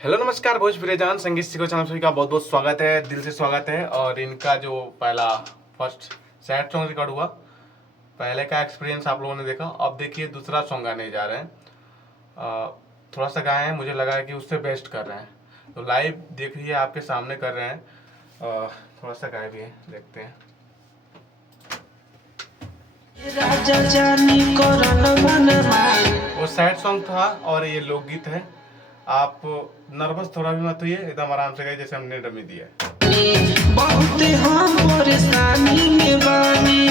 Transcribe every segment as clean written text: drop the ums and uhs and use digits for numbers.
Hello नमस्कार भोजपुरी जान संगीत सीखो चैनल सभी का बहुत बहुत स्वागत है, दिल से स्वागत है। और इनका जो पहला फर्स्ट सैड सॉन्ग रिकॉर्ड हुआ, पहले का एक्सपीरियंस आप लोगों ने देखा। अब देखिए दूसरा सॉन्ग गाने जा रहे हैं। थोड़ा सा गाए हैं, मुझे लगा है कि उससे बेस्ट कर रहे हैं, तो लाइव देखिए आपके सामने कर रहे हैं। थोड़ा सा गाए भी है, देखते हैं। राजा जानी करन मन मान वो सैड सॉन्ग था और ये लोकगीत है। आप नर्वस थोड़ा भी मत होइए, एकदम आराम से गाइए जैसे हमने डमी दिया है। बहुत हम परेशानी में बानी।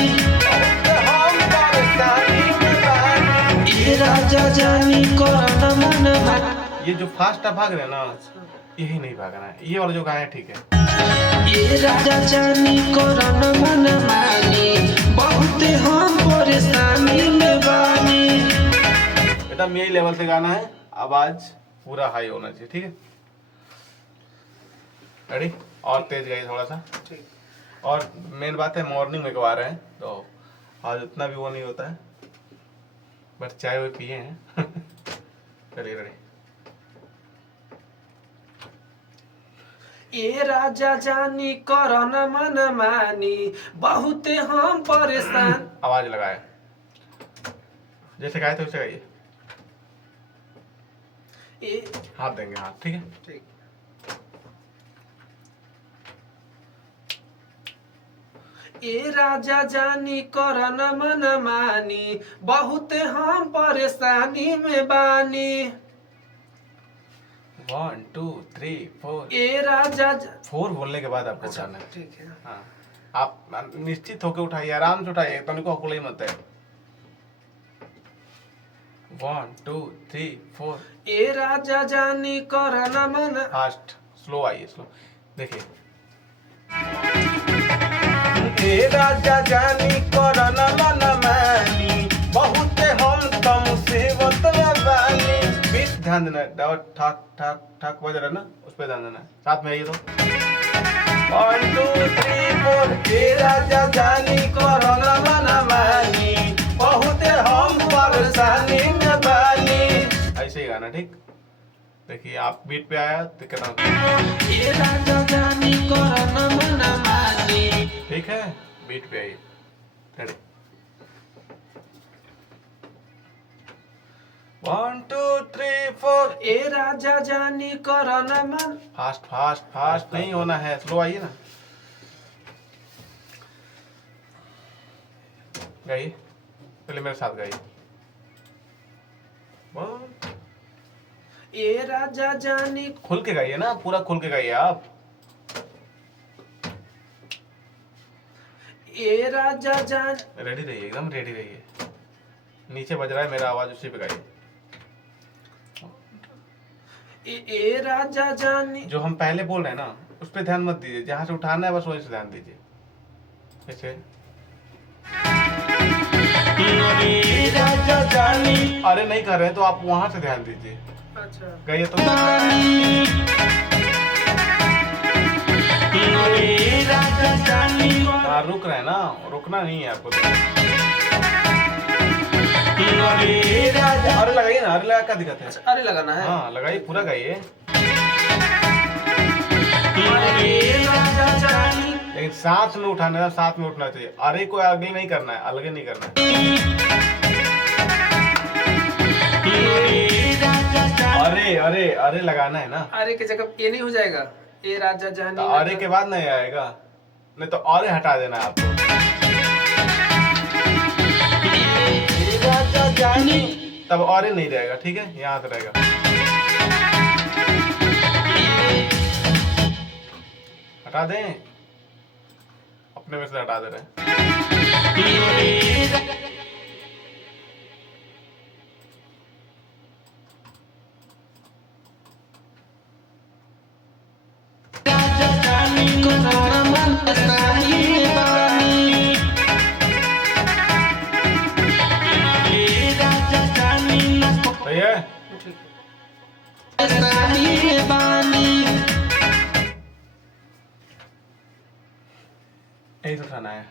ये राजा जानी करन मन मान। ये जो फास्ट भाग रहे हैं ना, यही नहीं भागना है। ये वाला जो गाना है ठीक है। ये राजा जानी करन मन मानी, बहुत हम परेशानी में बानी। एकदम यही लेवल से गाना है, आवाज पूरा हाई होना चाहिए, ठीक है। रेडी? और तेज गाइए थोड़ा सा। और मेन बात है मॉर्निंग में गवा रहे हैं, तो आज उतना भी वो नहीं होता है, बट चाय वो पिए हैं। चलिए रेडी। ये राजा जानी करन मन मानी, बहुत हम परेशान। आवाज लगाए, जैसे गाए थे वैसे गाइए। हाथ देंगे, हाथ, ठीक है। ठीक। ए राजा जानी करन मन मानी, बहुत हम परेशानी में बानी। 1 2 3 4। ए राजा 4 बोलने के बाद आपको उठाना है। ठीक है। हाँ, आप निश्चित होकर उठाइए, आराम से उठाइए, तो को हकुल ही मत है। 1 2 3 4। ए राजा जानी करन मन। फास्ट, स्लो आइए, स्लो देखिए। ए राजा जानी करन मन मानी, बहुत हम तुमसे बतवानी। बीच ध्यान देना है, और ठाक ठाक ठाक बज रहा है ना, उस पर ध्यान देना है। साथ में आइए तो 1 2 3 4। ए राजा जानी करन मन मानी, बहुत हम परेशानी में बानी। ऐसे ही गाना, ठीक। देखिए आप बीट पे आया तो कितना ए राजा जानी करन मन मानी। ठीक है। बीट पे आइए, रेडी। 1 2 3 4। ए राजा जानी करन मन। फास्ट फास्ट फास्ट नहीं होना है, स्लो आइए ना। गाइए, पहले मेरे साथ गाइए। 1। ए राजा जानी। खुल के गाइए ना, पूरा खुल के गाइए आप। ए राजा जान। रेडी रहिए, एकदम रेडी रहिए। नीचे बज रहा है मेरा आवाज, उसी पे गाइए। ए राजा जानी। जो हम पहले बोल रहे हैं ना, उस पर ध्यान मत दीजिए, जहां से उठाना है बस वहीं से ध्यान दीजिए। ऐसे अरे नहीं कर रहे हैं तो आप वहां से ध्यान दीजिए। अच्छा। गाइए तो। हाँ, रुक रहे हैं ना, रुकना नहीं है आपको। अरे लगाइए ना, अरे लगा क्या दिक्कत है। अरे लगाना है। हाँ लगाइए, पूरा गाइए। लेकिन साथ में उठाना है, साथ में उठना चाहिए। अरे को आगे नहीं करना है, अलग नहीं करना है। अरे अरे अरे लगाना है ना। अरे की जगह ये नहीं हो जाएगा। ए राजा जानी। तो अरे के बाद नहीं आएगा, नहीं तो अरे हटा देना है आपको। तब अरे नहीं रहेगा, ठीक है, यहाँ से रहेगा। हटा दें, अपने में से हटा दे रहे हैं। सही है। यही तो खाना है।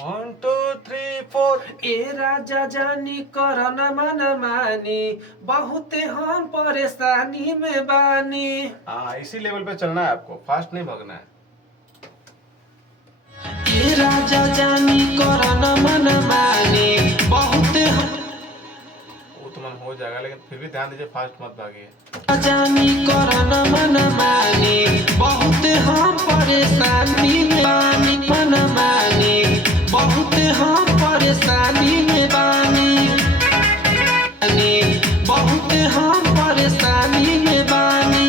1 2 3 4 ए राजा जानी करन मन मानी बहुते हम परेशानी में बानी। हाँ, इसी लेवल पे चलना है आपको, फास्ट नहीं भागना है। ए राजा जानी करन मन मानी बहुते वो तो मन हो जाएगा, लेकिन फिर भी ध्यान दीजिए, फास्ट मत भागिए। जानी करन मन मानी बहुते हम परेशानी में बानी। मन मानी बहुते हम परेशानी में बानी। बहुते हम परेशानी में बानी।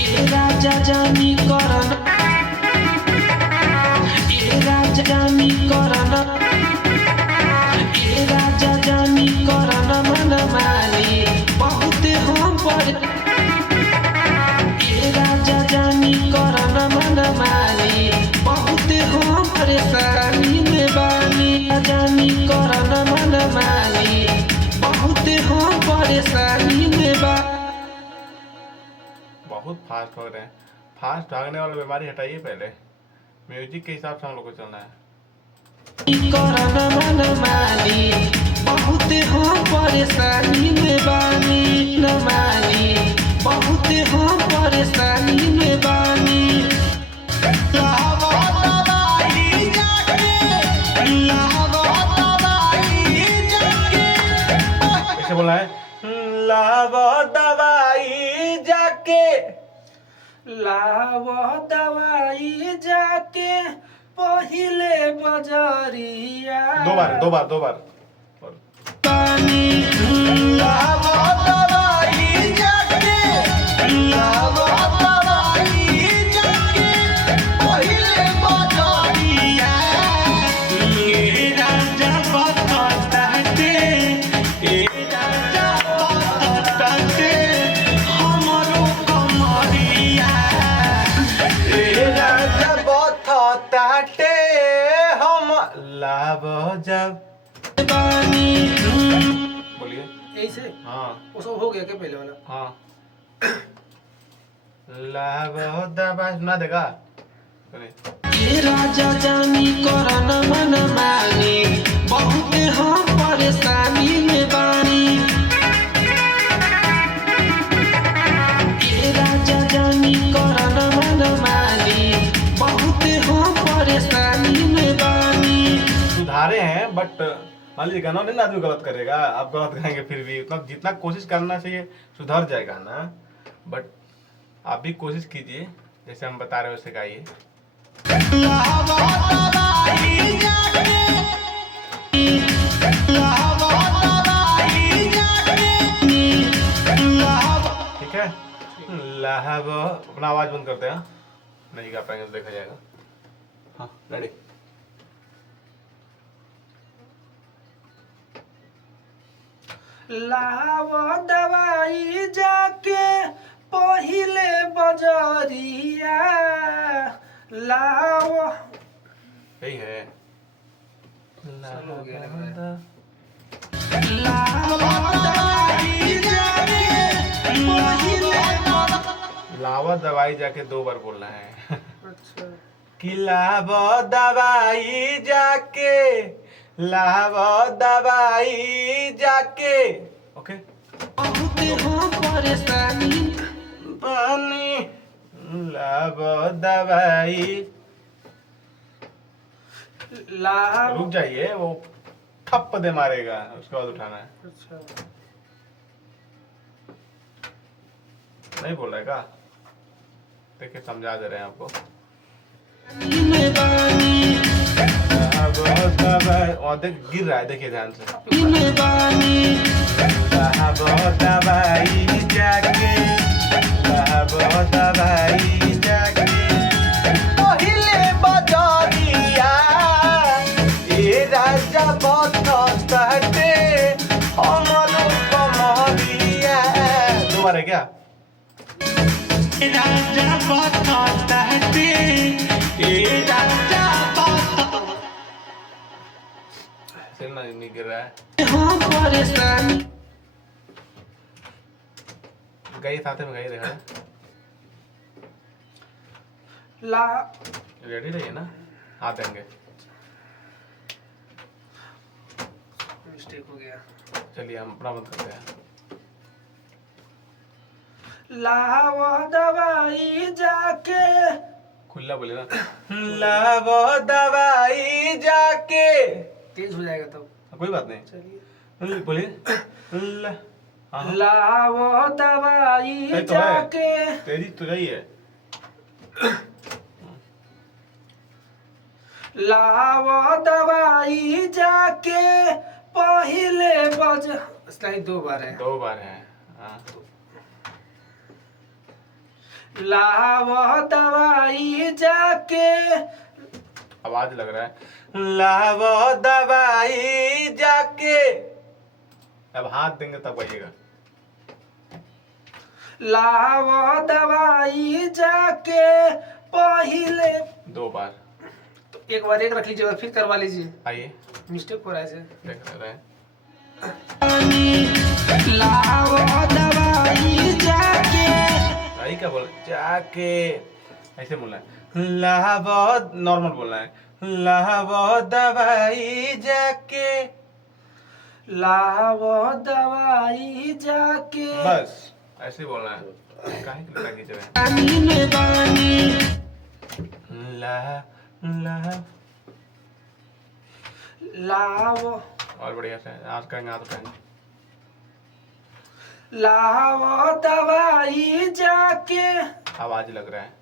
ए राजा जानी करन ए राजा जानी करन ए राजा जानी करन मन मानी बहुते हम ए राजा जानी करन मन मानी बहुते हम परेशानी में बानी। जानी करन मन मानी बहुते हम परेशानी में बानी। बहुत फास्ट भाग रहे हैं। फास्ट भागने वाला बीमारी हटाइए पहले, म्यूजिक के हिसाब से हम लोग को चलना है। करन मन मानी बहुते हम परेशानी में बानी। न मानी बहुते हम परेशानी में बानी। कैसे बोलना है? लावा दवाई जाके, लाव दवाई जाके पहिले बजरिया। दो बार पानी लावा दवाई जाके, लावा दवाई जाके पहिले बजरिया। ए राजा बताते ए राजा बताते हमरो कमरिया। ए राजा बथताटे हम लाव जब। बानी बोलिए। ऐसे हाँ वो सब हो गया क्या पहले वाला? हाँ। लाभ दवाई सुना देगा? सुनिए। ए राजा जानी करन मन मानी बहुते हम परेशानी में बानी। ए राजा जानी करन मन मानी बहुते हम परेशानी में बानी। सुधारे हैं, बट मान लीजिए गाना नहीं ना, आदमी गलत करेगा, आप गलत गाएंगे फिर भी उतना जितना कोशिश करना चाहिए सुधर जाएगा ना। बट आप भी कोशिश कीजिए, जैसे हम बता रहे हो वैसे गाइए। ठीक है, लाहब। अपना आवाज बंद करते हैं, नहीं गा पाएंगे तो देखा जाएगा। हाँ रेडी। लाव दवाई जाके पहिले बजरिया। लाव यही है। हो गया लाव दवाई जाके पहिले। लावा दवाई जाके 2 बार बोलना है। अच्छा कि लाव दवाई जाके, लाव दवाई जाके। ओके। बहुते हो परेशानी पानी लाव दवाई। लाव। रुक जाइए, वो ठप दे मारेगा, उसके बाद उठाना है। अच्छा नहीं बोल रहा है का? देखिए समझा दे रहे हैं आपको। में बानी लाव दवाई, और देख गिर रहा है, देखिए ध्यान से। में बानी लाव दवाई जाके, लाव दवाई जाके पहिले बजरिया। ए राजा बथताटे हमरो कमरिया। 2 बार है क्या? राजा बताते ए राजा सिर ना नहीं गिर रहा है। हम परेशानी। गई साथ में गई देखा। ला रेडी रहिए ना, हाथ देंगे। मिस्टेक हो गया। चलिए हम अपना बंद करते हैं। लावा दवाई जाके, खुला बोले ना, लावो दवाई जाके। तेज हो जाएगा तब। कोई बात नहीं, चलिए बोलिए। हाँ। लावो दवाई ये तो है। जाके, तेजी तो यही है। लावो दवाई जाके पहिले बज, इसलिए 2 बार है। 2 बार है। हाँ। लावो दवाई जाके, आवाज लग रहा है, लावो दवाई जाके। अब हाथ देंगे तब आइएगा। लावो दवाई जाके पहिले। 2 बार। तो एक बार एक रख लीजिए और फिर करवा लीजिए। आइए, मिस्टेक हो रहा है इसे। देख रहे हैं। लावो दवाई जाके, भाई क्या बोल, जाके ऐसे बोलना है। लावो, नॉर्मल बोलना है, लावो दवाई जाके। लावो दवाई जाके, बस ऐसे बोलना है। काहे के लगा खींच रहे हैं? पानी में बानी, ला ला लावो, और बढ़िया से आज कहेंगे, आज कहेंगे। लावो दवाई जाके, आवाज लग रहा है।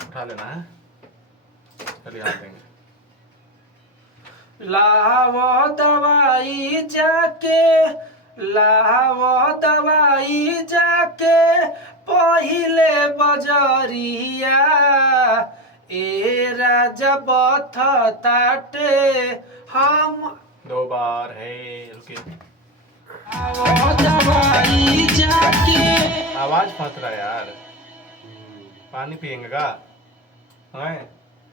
उठा लेना है। चलिए हाथ देंगे। लावो दवाई जाके, लावो दवाई जाके पहिले बजरिया, ए राजा बथ ताटे हम। 2 बार है, रुकिए। लावो दवाई जाके, आवाज फंस रहा है यार। पानी पियेंगे का? हैं?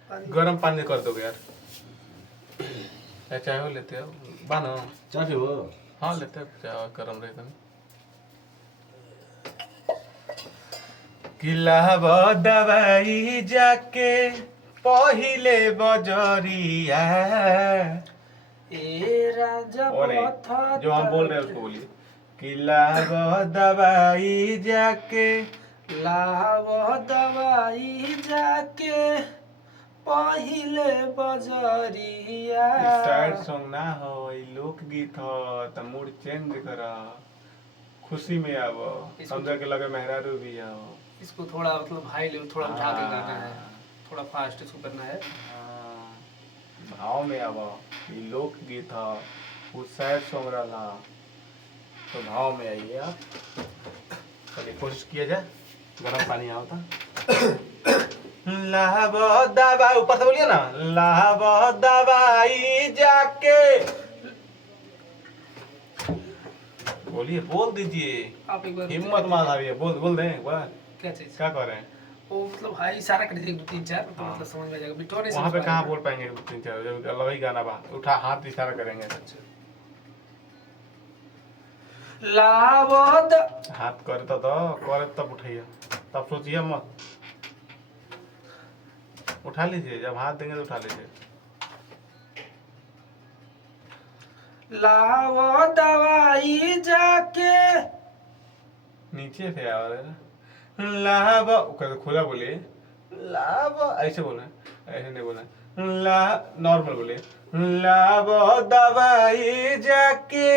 गर्म पानी कर दोगे यार। या चाय हो लेते हो? बानो चाय पिबो? हाँ लेते हो, चाय गर्म रहता है। किलाबो दवाई जाके पहिले बजरिया। ए राजा और नहीं, बथ जो हम बोल रहे हैं उसको बोलिए। किलाबो दवाई जाके, लावो दवाई जाके पहिले बजरिया। सैड सॉन्ग ना हो, ई लोकगीत हो, त मूड चेंज करा, खुशी में आवो, समझ के लगे मेहरारू भी आओ। इसको थोड़ा मतलब हाई लेवल थोड़ा उठा के गाना है, थोड़ा फास्ट इसको करना है। हाँ, भाव में आवो, ई लोकगीत हो, वो सैड सॉन्ग रहा, तो भाव में आइए आप। चलिए कोशिश किया जाए, गर्म पानी आओ था। लावो दवाई, ऊपर से बोलिए ना, लावो दवाई जाके। बोलिए, बोल दीजिए, आप एक बार हिम्मत मत हारिए, बोल बोल दें एक बार। क्या चीज? क्या कर रहे हैं? वो मतलब हाई इशारा कर दीजिए 2 3 4 तो हाँ। मतलब समझ में आ जाएगा। बिटोर नहीं वहाँ समझ पे कहाँ पाएगा। बोल पाएंगे 3 4, जब अलग ही गाना बा, उठा हाथ इशारा करेंगे। अच्छा। लावो हाथ करे तो करे तब उठाइए, तब सोचिए मत, उठा लीजिए, जब हाथ देंगे तो उठा लीजिए। लावो दवाई जाके, नीचे से आ रहा है ना, लावा खुला बोलिए, लावा ऐसे बोले, ऐसे नहीं बोला, ला नॉर्मल बोलिए, लावो दवाई जाके,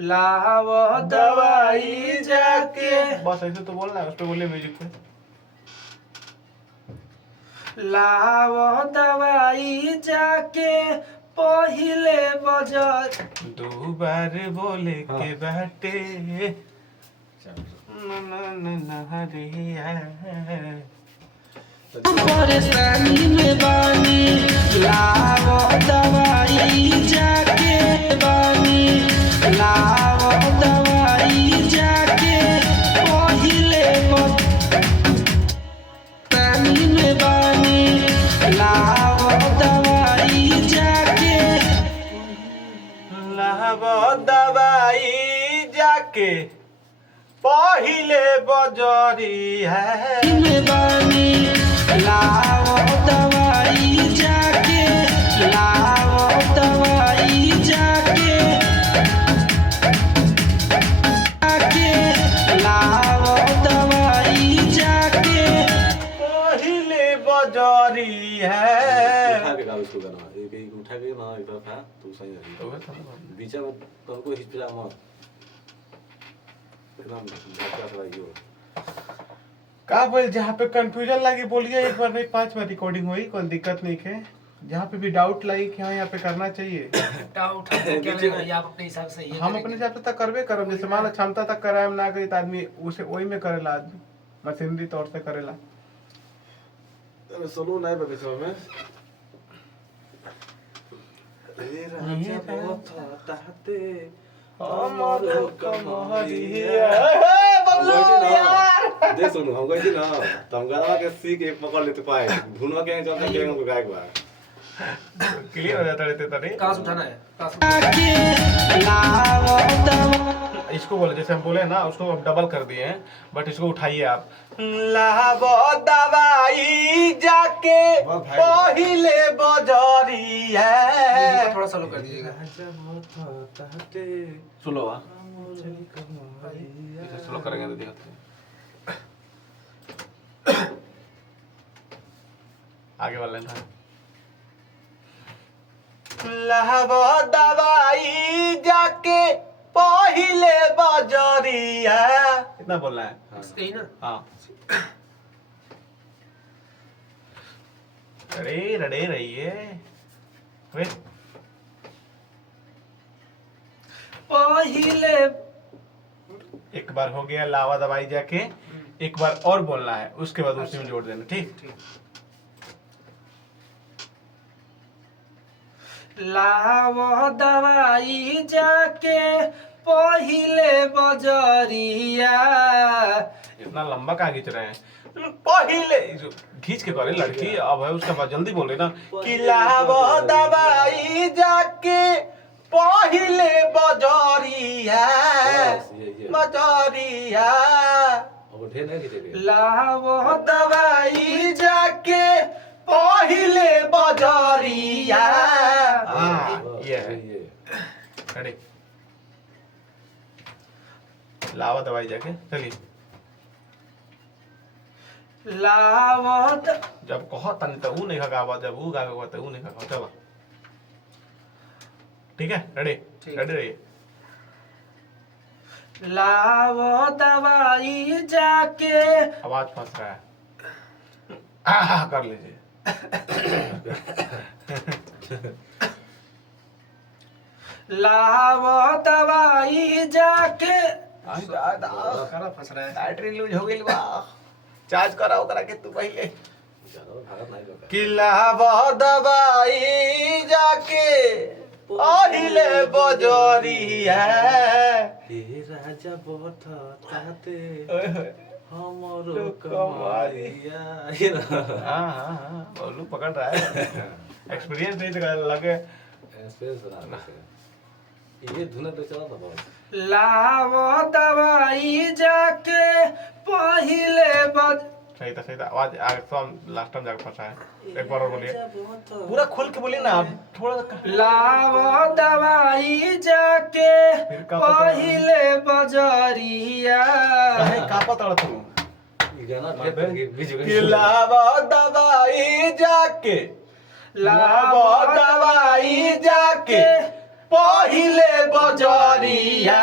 लावो दवाई जाके, बस ऐसे तो बोलना है, उस पे बोलिए म्यूजिक पे। लावो दवाई जाके पहिले बजर। 2 बार बोले के बाटे परेशानी में बानी, लावो दवाई जाके बानी, लावो दवाई जाके पहिले पानी में बानी, लावो दवाई जाके, लावो दवाई जाके पहिले बजरी है में बानी लाओ दवाई जाके लाओ दवाई जाके लाओ दवाई जाके पहिले बजरी है। उठा के गाओ इसको गाना एक उठा के ना एक था तू सही है बीच में तुमको हिचकिचा मत एकदम झटका से लगी हो का बोल जहाँ पे कंफ्यूजन लगी बोलिए एक बार नहीं 5 बार रिकॉर्डिंग हुई कोई दिक्कत नहीं है। जहाँ पे भी डाउट लगी कि हाँ यहाँ पे करना चाहिए डाउट है क्या लगा ये आप अपने हिसाब से ये हम अपने हिसाब से तक करबे करब जैसे मान लो क्षमता तक कराए ना करी तो आदमी उसे वही में करेला आदमी मशीनरी तौर से करेला। अरे सुनो नहीं पे बीच में रे राजा बहुत ताते हमारे कमरिया बल्लू यार देख सुनो हम गए थे ना तुम गाना के सी के पकड़ लेते पाए धुनवा के चलते के हमको गायक बा क्लियर हो जाता रहते तरे कहां से उठाना है कहां से लाओ दवाई इसको बोले जैसे हम बोले ना उसको अब डबल कर दिए हैं बट इसको उठाइए आप लाबो दवाई जाके पहिले बजरी है। थोड़ा स्लो कर दीजिएगा राजा बहुत ताते सुनो चली कमरिया इसे स्लो करेंगे तो दिखाते हैं। आगे वाला लाइन था लाबो दवाई जाके पहिले बजरी है इतना बोलना है। यही ना हाँ अरे रड़े रहिए वे पहिले एक बार हो गया लावा दवाई जाके एक बार और बोलना है उसके बाद उसी में जोड़ देना ठीक। लाओ दवाई जाके पहिले बजरिया इतना लंबा कहाँ खींच रहे हैं पहिले जो खींच के करे लड़की अब है उसके बाद जल्दी बोले ना कि लावा दवाई जाके पहिले बजरिया बजरिया अब ढेर नहीं खींचेगे लाओ दवाई जाके पहिले बजरिया। हाँ ये है रेडी लावा दवाई जाके चलिए लाओ जब कहो तनी तो ऊ नहीं खा जब ऊ गावे तो ऊ नहीं खा चलो ठीक है रेडी ठीक। रेडी रहिए लाओ दवाई जाके आवाज फंस रहा है कर लीजिए लाओ दवाई जाके करा फंस रहा है बैटरी लूज हो गई बा चार्ज कराओ करा के तू पहले ज्यादा भागत नहीं करता कि लावा दवाई जाके पहिले बजरिया हे राजा बहुत ताते ओए होए हमारो कमरिया ये ना हाँ हाँ हाँ बोलू पकड़ रहा है एक्सपीरियंस नहीं तो लगे स्पेस बना ये धुन पे चला था बहुत लाओ दवाई जाके पहिले बज सही था आवाज आगे तो हम लास्ट टाइम जाकर फंसा है एक बार और बोलिए पूरा खोल के बोलिए ना आप थोड़ा लाओ दवाई जाके फिर का पता है? पहिले बजरिया कहे कापा तड़ तू ये गाना बीच कि लावा दवाई जाके लावा दवाई जाके पहिले बजरिया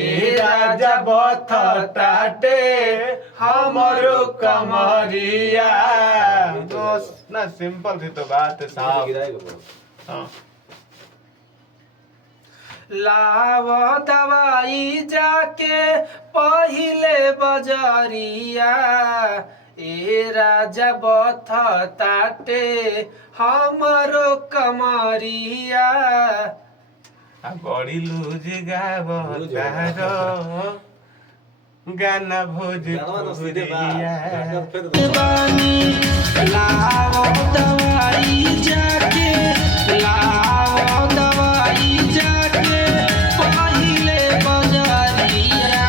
ए राजा बथ टाटे हमरो कमरिया दोस्त ना सिंपल थी तो बात साहब गिराएगा बहुत हाँ लाओ दवाई जाके पहिले बजरिया ए राजा बथ ताटे हमरो कमरिया बड़ी लूज गावतारो गाना गाना तो सीधे भोजपुरिया फिर बानी लाओ दवाई जाके लाओ दवाई जाके पहिले बजरिया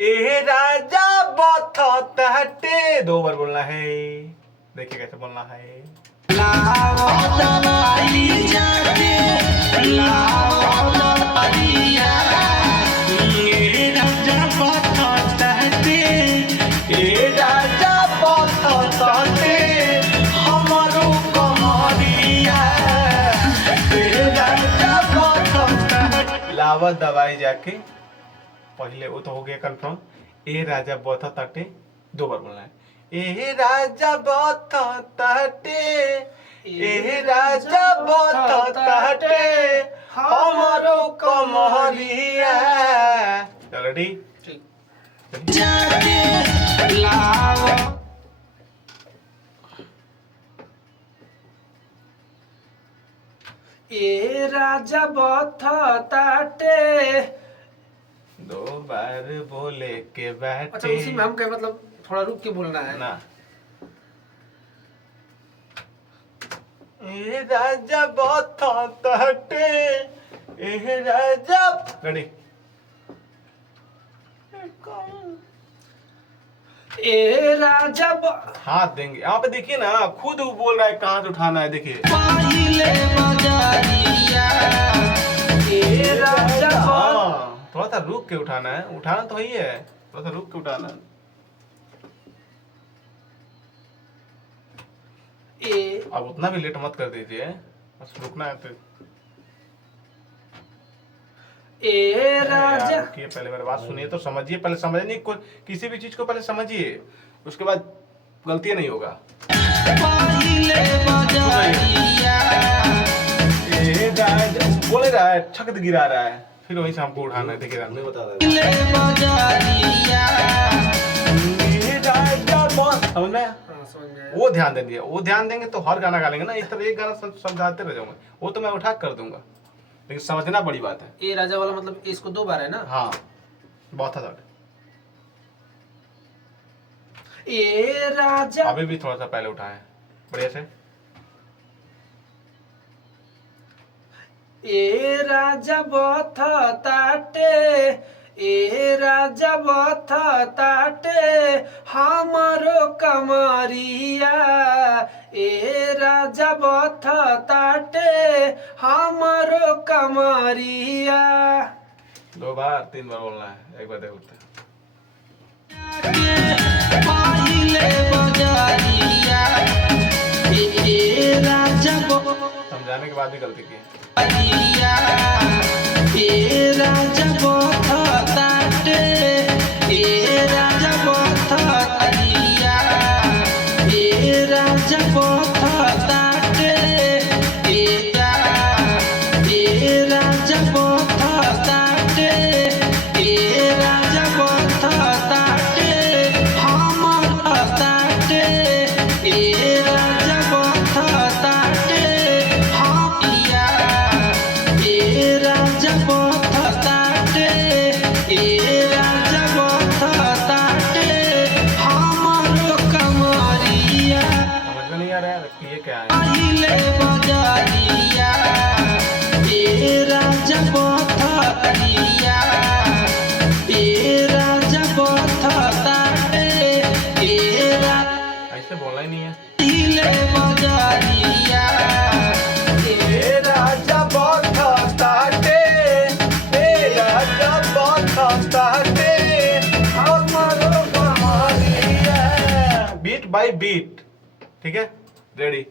ए राजा बथताटे, 2 बार बोलना है। देखिए कैसे बोलना है। लाओ दवाई जाके लाओ दवाइया, ए राजा बथताटे, ए राजा बथताटे हमरो कमरिया, ए राजा बथताटे। लावा दवाई जाके, पहले वो तो हो गया कंफर्म। ए राजा बथताटे 2 बार बोलना है। ए राजा बथताटे, ए राजा बथताटे हमरो कमरिया। चलो रेडी। जाके लाओ, ए राजा बथताटे। 2 बार बोले के बैठे। अच्छा उसी में हम क्या मतलब थोड़ा रुक के बोलना है ना। ए राजा बथताटे, ए राजा। रेडी। ए राजा हाथ देंगे यहाँ पे, देखिए ना खुद वो बोल रहा है कहाँ से उठाना है। देखिए पहिले बजारिया, ए राजा हाँ, थोड़ा सा रुक के उठाना है। उठाना तो वही है, थोड़ा सा रुक के उठाना है। अब उतना भी लेट मत कर दीजिए, बस रुकना है। तो ए राजा यार, रुकिए, पहले मेरी बात सुनिए तो समझिए। पहले समझने की किसी भी चीज को पहले समझिए, उसके बाद गलती नहीं होगा। पहिले बजारिया, ए राजा बोले रहा है, छक गिरा रहा है, फिर वहीं से हमको उठाना है। देखिए नहीं बता रहा पहिले बजारिया, ए राजा बस, समझ में आया? हाँ, समझ में आया। वो ध्यान देंगे, वो ध्यान देंगे तो हर गाना गा लेंगे ना। इस तरह एक गाना समझाते रह जाऊंगा, वो तो मैं उठा कर दूंगा, लेकिन समझना बड़ी बात है। ए राजा वाला मतलब इसको 2 बार है ना। हाँ बहुत था। ए राजा अभी भी थोड़ा सा पहले उठाए बढ़िया से। ए राजा बथताटे, ए राजा बथताटे हमरो कमरिया, ए राजा बथताटे हमरो कमरिया। 2 बार 3 बार बोलना है, एक बार देख उठते। पहिले बजारिया, ए राजा समझाने के बाद भी गलती की। बजारिया, ए राजा बथताटे, ए राजा बथतारिया, ए राजा बथताटे, ए राजा बथताटे, ए राजा बथताटे हमर ताटे, ए राजा बथताटे हमिया, ए राजा बथताटे, ए राजा बथताटे हमर कमरिया, समझ में नहीं आ रहा है कि ये क्या है। पहिले बजारिया, ए राजा बथतारिया, ए राजा बथताटे, ए ऐसे बोलना ही नहीं है। पहिले बजारिया, ए राजा बथताटे, ए राजा बथताटे हमरो कमरिया। बीट बाय बीट, ठीक है रेडी।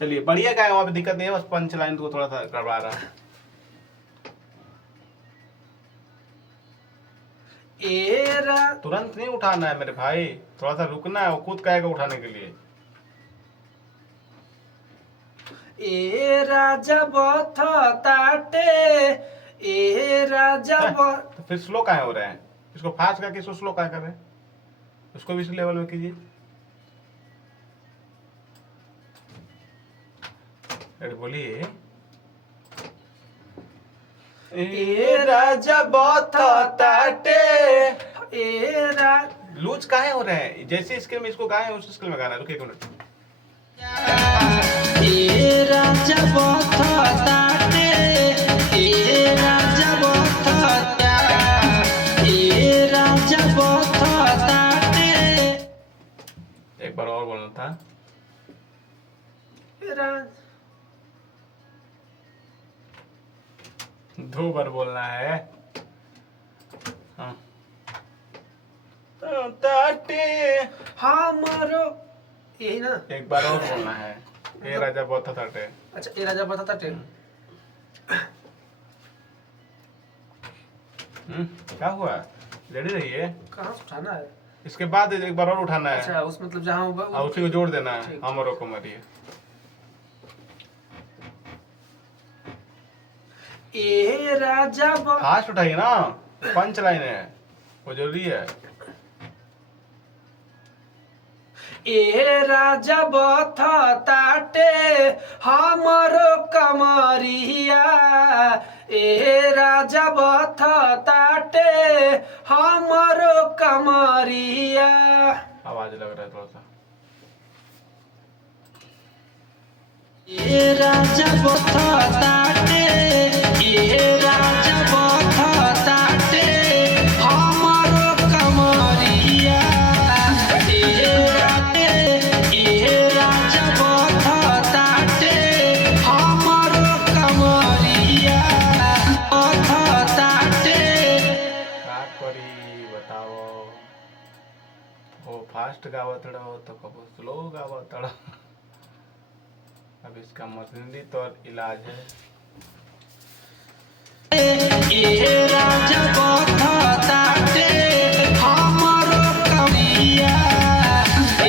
चलिए बढ़िया गाए, वहाँ पे दिक्कत नहीं है, बस पंच लाइन को थोड़ा सा गड़बड़ा रहा है। तुरंत नहीं उठाना है मेरे भाई, थोड़ा सा रुकना है, वो खुद कहेगा उठाने के लिए। ए राजा बथताटे, ए राजा तो फिर स्लो काहे हो रहे हैं? इसको फास्ट करके इसको स्लो काहे कर रहे हैं? उसको भी इस लेवल में कीजिए। रेडी बोलिए। ए राजा बथताटे, लूज काहे हो रहे हैं? जैसे स्केल में इसको गाए उस स्केल में गाना। रुकिए एक मिनट। ए राजा बथताटे, ए राजा बथताटे, ए राजा 2 बार बोलना है। हाँ। ताटे हमारो यही ना। एक बार और बोलना है। ए राजा बता ताटे। अच्छा ए राजा बता ताटे। क्या हुआ? रेडी रहिए। कहाँ से उठाना है? इसके बाद एक बार और उठाना है। अच्छा उस मतलब जहाँ और उसी को जोड़ देना है। ठीक। हमारो को मारिए। ए राजा फास्ट उठाइए ना, पंच लाइन है वो जरूरी है। ए राजा बथा ताटे हमारो कमरिया। ए राजा बथा ताटे हमारो कमरिया। आवाज लग रहा है थोड़ा सा। ए राजा बथा ताटे, ए राजा बथा ताटे हमारो कमरिया। ए राजा बथा ताटे हमारो कमरिया। बथा ताटे क्या करी बताओ। वो फास्ट गावत रहो तो कब स्लो गावत रहो। अब इसका मशीनरी तौर इलाज है। ए राजा बथा ताटे हमारो कमरिया। ए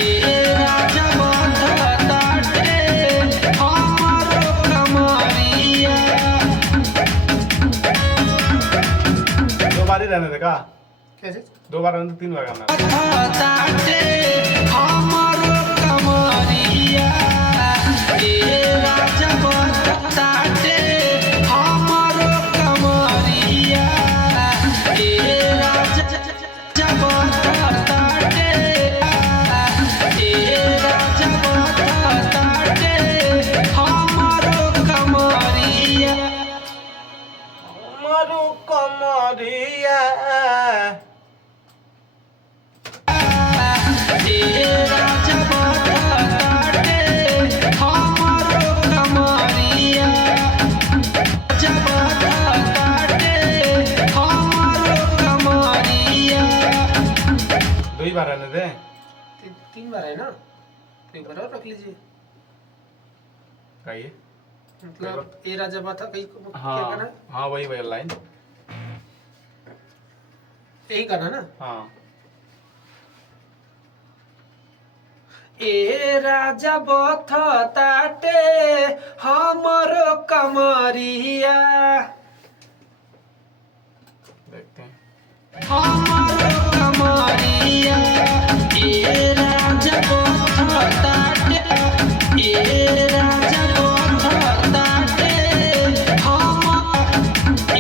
राजा बथा ताटे हमारो कमरिया। 2 बार ही रहने देगा। कैसे? 2 बार रहने 3 बार गाना। बथा ताटे हमारो कमरिया। ए राजा बथा ताटे हमारो कमरिया। ए राजा बथा ताटे, ए राजा बथा ताटे हमारो कमरिया। हमारो कमरिया। ए राजा बथा ताटे हमारो कमरिया। राजा बथा ताटे हमारो कमरिया। 2 ही बार रहने दे। 3 बार है ना? एक बार और रख लीजिए। गाइए। मतलब ए राजा बथा कहीं क्या हाँ करना है? हाँ वही लाइन। यही करना ना? हाँ ए राजा बथा ताटे हमारो कमरिया। देखते हैं। हमारो कमरिया। ए राजा बथा ताटे, ए राजा बथा ताटे ए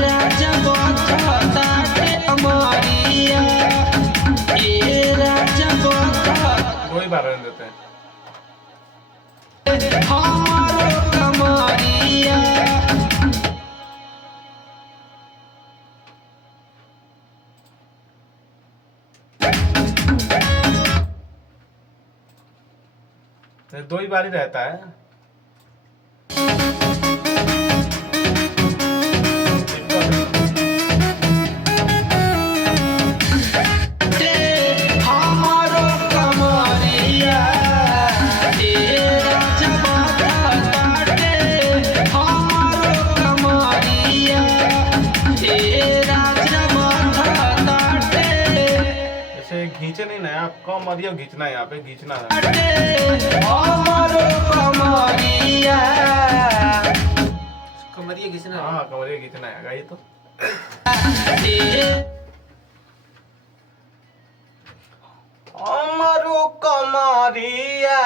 राजा बथा ताटे कमरिया। ए राजा बथा 2 ही बार रहने देते हैं। हमारो कमरिया। तो 2 ही बार ही रहता है। हमारो कमरिया। ए राजा बथा ताटे हमारो कमरिया। ए राजा बथा ताटे ऐसे खींचे नहीं ना आप, कम मरिया खींचना है, यहाँ पे खींचना है। हमारो कमरिया। कमरिया घिसना है। हाँ कमरिया खींचना है। गाइए तो। ए हमारो कमरिया।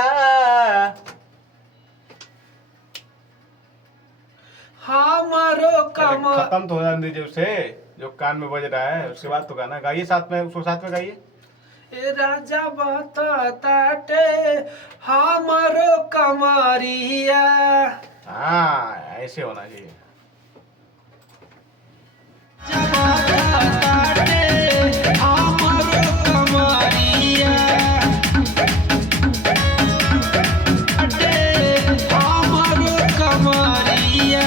हमारो पहले खत्म तो हो जाने दीजिए उसे, जो कान में बज रहा है, उसके बाद तो गाना गाइए साथ में, उसको साथ में गाइए। ए राजा बथा ताटे हमारो कमरिया। हाँ ऐसे होना चाहिए। बथा ताटे हमारो कमरिया। ताटे हमारो कमरिया।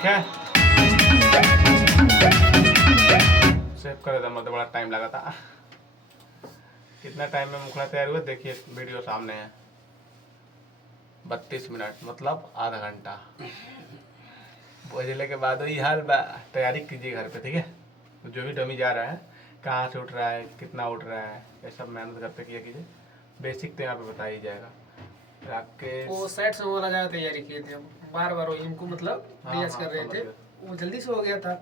ठीक है, सेव कर देता, मतलब बड़ा टाइम लगा था। कितना टाइम में मुखड़ा तैयार हुआ देखिए, वीडियो सामने है। 32 मिनट मतलब आधा घंटा। भोजले के बाद वही हाल बा, तैयारी कीजिए घर पे, ठीक है। जो भी डमी जा रहा है, कहाँ से उठ रहा है, कितना उठ रहा है, ये सब मेहनत घर पे किया कीजिए। बेसिक तो यहाँ पे बता ही जाएगा। राकेश वो सेट सॉन्ग वाला ज्यादा तैयारी किए थे हम, बार बार वही हमको मतलब हाँ, रियाज हाँ, कर रहे समझ थे। गया। वो जल्दी से हो गया था,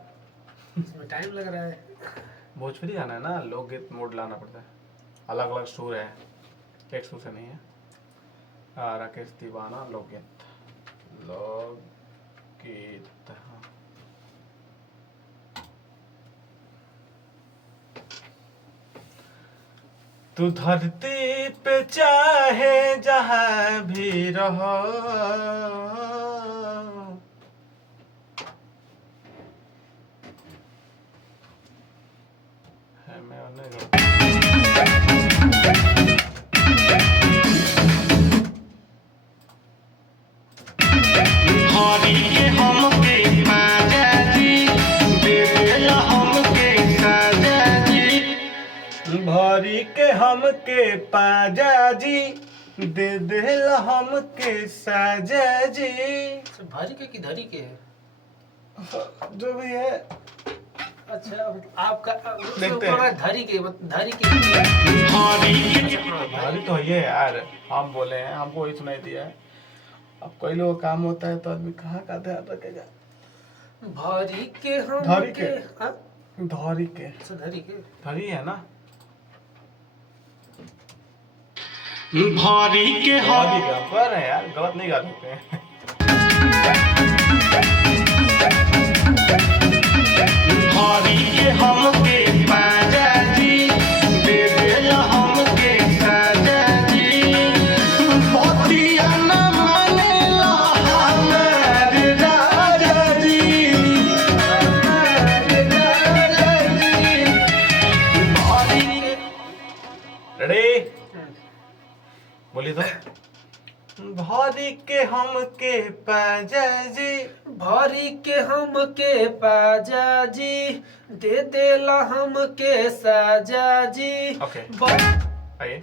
इसमें टाइम लग रहा है। भोजपुरी गाना है ना, लोकगीत मोड लाना पड़ता है, अलग अलग सुर है, एक सुर से नहीं है। राकेश दीवाना लोकगीत, लोकगीत हाँ। तू धरती पे चाहे जहाँ भी रहो, है मैं उन्हें हरी के हमके पाजा जी, दे देला हमके साजा जी। भरी के हमके पाजा जी, दे देला हमके साजा जी। भारी के कि धरी के है? जो भी है, अच्छा आपका देखते हैं। धरी के धरी की। हरी भारी तो है यार, हम बोले हैं, हमको ही सुनाई दिया है। अब कोई लोग का काम होता है तो आदमी कहाँ का ध्यान रखेगा। भारी के हम धरी के। हाँ? धरी के, अच्छा धरी के। धरी है ना, भरी के धरी का पर है यार, गलत नहीं गा सकते हैं। हरी के हमके पाजा जी, दे देला हमके साजा जी। बतिया न मानेला हमार राजा जी, हमार राजा जी। भरी के रेडी, बोलिए तो। भरी के हमके पाजा जी, भारी के हम के पाजा जी, दे देला हम के साजा जी। ओके। ब- आइए।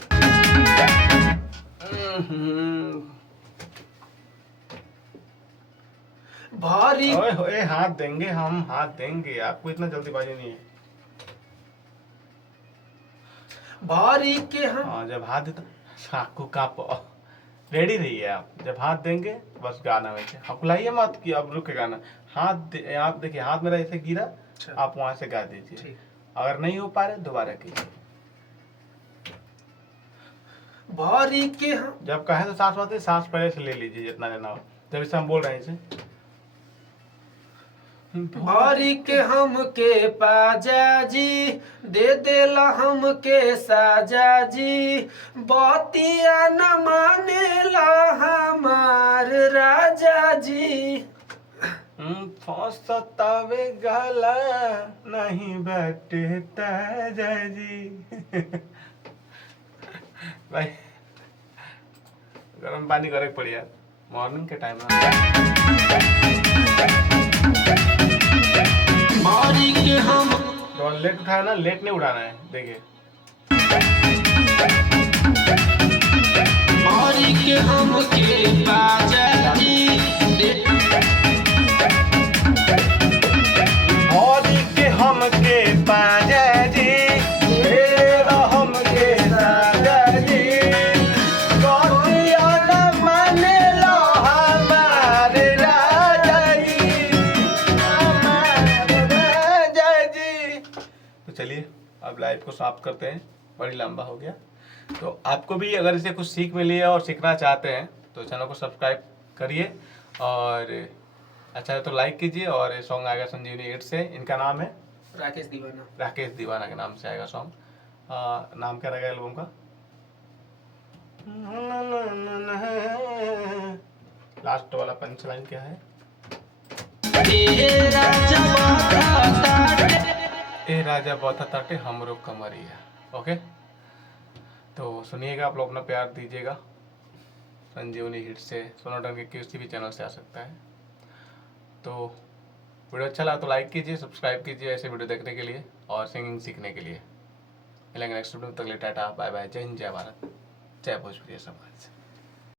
भारी ओए होए, हाथ देंगे हम, हाथ देंगे, आपको इतना जल्दीबाजी नहीं है। भारी के हम हाँ, जब हाथ देता आपको का रेडी रहिए आप, जब हाथ देंगे बस गाना वैसे हकलाइए मत कि अब रुके गाना। आप देखिए, हाथ मेरा ऐसे गिरा, अच्छा। आप वहां से गा दीजिए। ठीक। अगर नहीं हो पा रहे दोबारा कीजिए। भारी के हम जब कहे तो सांस आते, सांस पहले से ले लीजिए जितना लेना हो। जब इसे हम बोल रहे हैं इसे भारी के हम के पाजा जी, दे देला हम के साजा जी। बतिया न मानेला हमार राजा जी। फौसतावे गला नहीं बैठे ताजा जी। भाई गर्म पानी करे पड़ी यार, मॉर्निंग के टाइम भारी के हम तो लेट उठाया ना, लेट नहीं उठाना है। देखिए भारी के हमके पाजा जी, दे भरी के हमके पाजा जी, तेरा हमके साजा जी। बतिया न मानेला हमारे राजा जी, हमारे राजा जी। तो चलिए अब लाइव को समाप्त करते हैं, बड़ी लंबा हो गया। तो आपको भी अगर इसे कुछ सीख मिली है और सीखना चाहते हैं तो चैनल को सब्सक्राइब करिए, और अच्छा है तो लाइक कीजिए। और ये सॉन्ग आएगा संजीवनी हिट्स से, इनका नाम है राकेश दीवाना। राकेश दीवाना के नाम से आएगा सॉन्ग। नाम क्या रहेगा एल्बम का? लास्ट वाला पंच लाइन क्या है? ए राजा बाता ए राजा बता ताटे हमरो कमरिया। ओके, तो सुनिएगा, आप लोग अपना प्यार दीजिएगा। संजीवनी हिट से, सोनोटन के किसी भी चैनल से आ सकता है। तो वीडियो अच्छा लगा तो लाइक कीजिए, सब्सक्राइब कीजिए ऐसे वीडियो देखने के लिए और सिंगिंग सीखने के लिए। मिलेंगे नेक्स्ट वीडियो, तक के लिए टाटा बाय बाय, जय हिंद, जय भारत, जय भोजपुरी समाज।